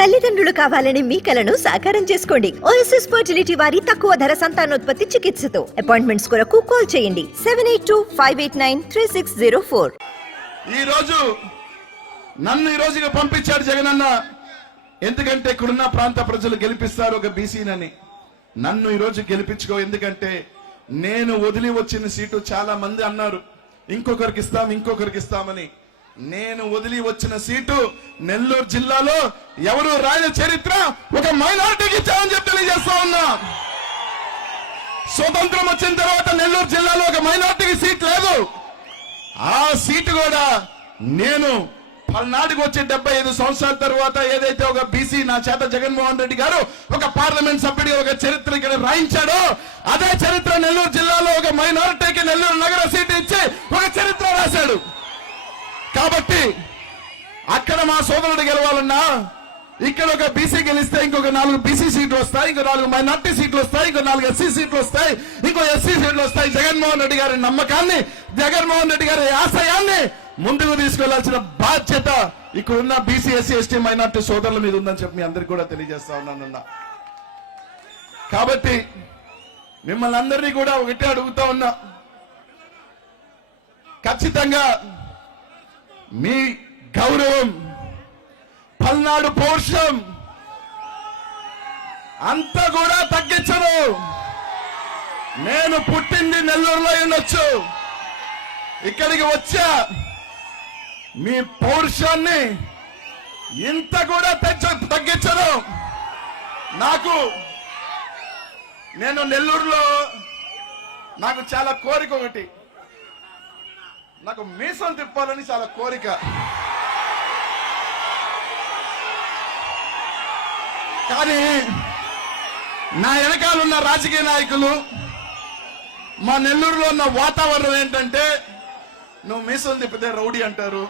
తల్లిదండ్రులు కావాలని మీ కలను సాకారం చేసుకోండి. ఓఎస్ఎస్ ఫర్టిలిటీ వారి తక్కువ ధర సంతానోత్పత్తి చికిత్సతో. అపాయింట్మెంట్స్ కొరకు కాల్ చేయండి. Seven eight two five eight nine three six zero four ఈ రోజు నన్ను ఈ రోజుకి పంపించాడు జగనన్న. ఎందుకంటే ఇక్కడున్న ప్రాంత ప్రజలు గెలిపిస్తారు ఒక బీసీనని. నన్ను ఈ రోజు గెలిపించుకో ఎందుకంటే నేను వదిలి వచ్చిన సీటు చాలా మంది అన్నారు. ఇంకొకరికి ఇస్తాం ఇంకొకరికి ఇస్తామని. నేను వదిలి వచ్చిన సీటు నెల్లూరు జిల్లాలో ఎవరు రాయల చరిత్ర ఒక మైనార్టీకి ఇచ్చామని చెప్పి తెలియజేస్తా ఉన్నా. స్వతంత్రం వచ్చిన తర్వాత నెల్లూరు జిల్లాలో ఒక మైనార్టీకి సీట్ లేదు. ఆ సీటు కూడా నేను పల్నాటికి వచ్చి డెబ్బై ఐదు సంవత్సరాల తర్వాత ఏదైతే ఒక బీసీ నా చేత జగన్మోహన్ రెడ్డి గారు ఒక పార్లమెంట్ సభ్యుడిగా ఒక చరిత్ర ఇక్కడ రాయించాడో అదే చరిత్ర నెల్లూరు జిల్లాలో ఒక మైనారిటీకి నెల్లూరు నగర సీటు ఇచ్చి ఒక చరిత్ర రాశాడు. కాబట్టి అక్కడ మా సోదరుడు గెలవాలన్నా ఇక్కడ ఒక బీసీ గెలిస్తే ఇంకొక నాలుగు బీసీ సీట్లు వస్తాయి ఇంకో నాలుగు మైనార్టీ సీట్లు వస్తాయి ఇంకో నాలుగు ఎస్సీ సీట్లు వస్తాయి ఇంకో ఎస్సీ సీట్లు వస్తాయి. జగన్మోహన్ రెడ్డి గారి నమ్మకాన్ని జగన్మోహన్ రెడ్డి గారి ఆశయాన్ని ముందుకు తీసుకెళ్ళాల్సిన బాధ్యత ఇక్కడున్న బీసీ ఎస్సీ ఎస్టీ మైనార్టీ సోదరుల మీద ఉందని చెప్పి మీ అందరికి కూడా తెలియజేస్తా ఉన్నానన్నా కాబట్టి మిమ్మల్ని అందరినీ కూడా ఒకటే అడుగుతా ఉన్నా. ఖచ్చితంగా మీ గౌరవం పల్నాడు పౌరుషం అంతా కూడా తగ్గించను. నేను పుట్టింది నెల్లూరులో ఉండొచ్చు. ఇక్కడికి వచ్చా మీ పౌరుషాన్ని ఇంత కూడా తెచ్చ తగ్గించను. నాకు నేను నెల్లూరులో నాకు చాలా కోరిక ఒకటి. నాకు మీసం తిప్పాలని చాలా కోరిక. కానీ నా వెనకాలన్న రాజకీయ నాయకులు మా నెల్లూరులో ఉన్న వాతావరణం ఏంటంటే నువ్వు మీసం తిప్పితే రౌడీ అంటారు.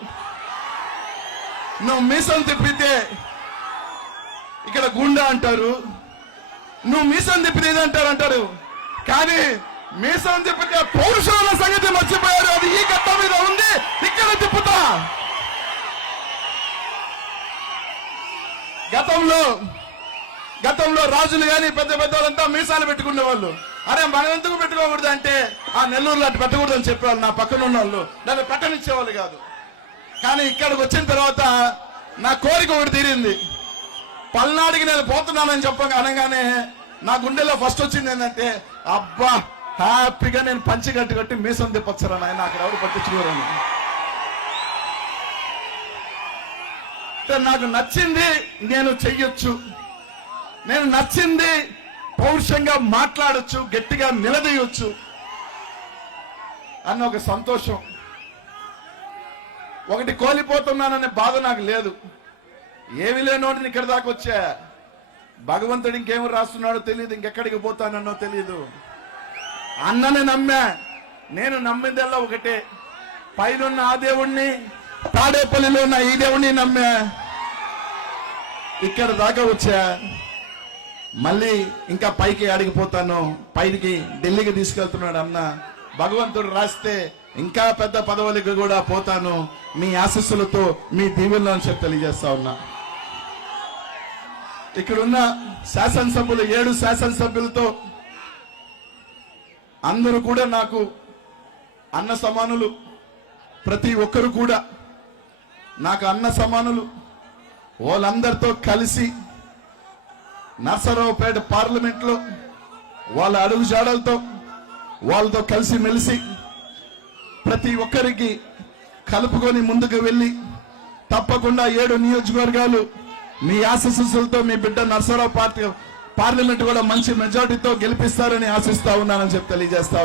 నువ్వు మీసం తిప్పితే ఇక్కడ గుండా అంటారు. నువ్వు మీసం తిప్పితే అంటారు అంటారు. కానీ మీసం తిప్పితే పౌరుషుల సంగతి మర్చిపోయారు. అది ఈ గట్ట మీద ఉంది. ఇక్కడ తిప్పుతా. గతంలో గతంలో రాజులు కానీ పెద్ద పెద్ద వాళ్ళంతా మీసాలు పెట్టుకునే వాళ్ళు అరే మనం ఎందుకు పెట్టుకోకూడదు అంటే ఆ నెల్లూరులో అటు పెట్టకూడదు అని చెప్పేవాళ్ళు నా పక్కన ఉన్న వాళ్ళు నన్ను పెట్టనిచ్చేవాళ్ళు కాదు. కానీ ఇక్కడికి వచ్చిన తర్వాత నా కోరిక ఒకటి తీరింది. పల్నాడికి నేను పోతున్నానని చెప్పగా అనగానే నా గుండెలో ఫస్ట్ వచ్చింది ఏంటంటే అబ్బా హ్యాపీగా నేను పంచి కట్టి కట్టి మీసం తిప్పొచ్చరా నాయన? అక్కడ ఎవరు పట్టించుకోరని నాకు నచ్చింది నేను చెయ్యొచ్చు. నేను నచ్చింది పౌరుషంగా మాట్లాడొచ్చు గట్టిగా నిలదీయొచ్చు అన్న ఒక సంతోషం. ఒకటి కోల్పోతున్నాననే బాధ నాకు లేదు. ఏమి లేనోటిని ఇక్కడ దాకా వచ్చా. భగవంతుడు ఇంకేమి రాస్తున్నాడో తెలియదు ఇంకెక్కడికి పోతానన్నో తెలియదు. అన్నని నమ్మా. నేను నమ్మిందల్లా ఒకటే. పైనున్న ఆ దేవుణ్ణి తాడేపల్లిలో ఉన్న ఈ దేవుణ్ణి నమ్మా. ఇక్కడ దాకా వచ్చా. మళ్ళీ ఇంకా పైకి అడిగిపోతాను పైకి ఢిల్లీకి తీసుకెళ్తున్నాడు అన్న. భగవంతుడు రాస్తే ఇంకా పెద్ద పదవులకు కూడా పోతాను. మీ ఆశస్సులతో మీ దీవుల్లో అని చెప్పి తెలియజేస్తా ఉన్నా. ఇక్కడున్న శాసనసభ్యులు ఏడు శాసనసభ్యులతో అందరూ కూడా నాకు అన్న సమానులు ప్రతి ఒక్కరు కూడా నాకు అన్న సమానులు. వాళ్ళందరితో కలిసి నర్సరావుపేట పార్లమెంట్లో వాళ్ళ అడుగు జాడలతో వాళ్ళతో కలిసి మెలిసి ప్రతి ఒక్కరికి కలుపుకొని ముందుకు వెళ్ళి తప్పకుండా ఏడు నియోజకవర్గాలు మీ ఆశీస్సులతో మీ బిడ్డ నర్సరావు పార్టీ పార్లమెంట్ కూడా మంచి మెజార్టీతో గెలిపిస్తారని ఆశిస్తా ఉన్నానని చెప్పి తెలియజేస్తా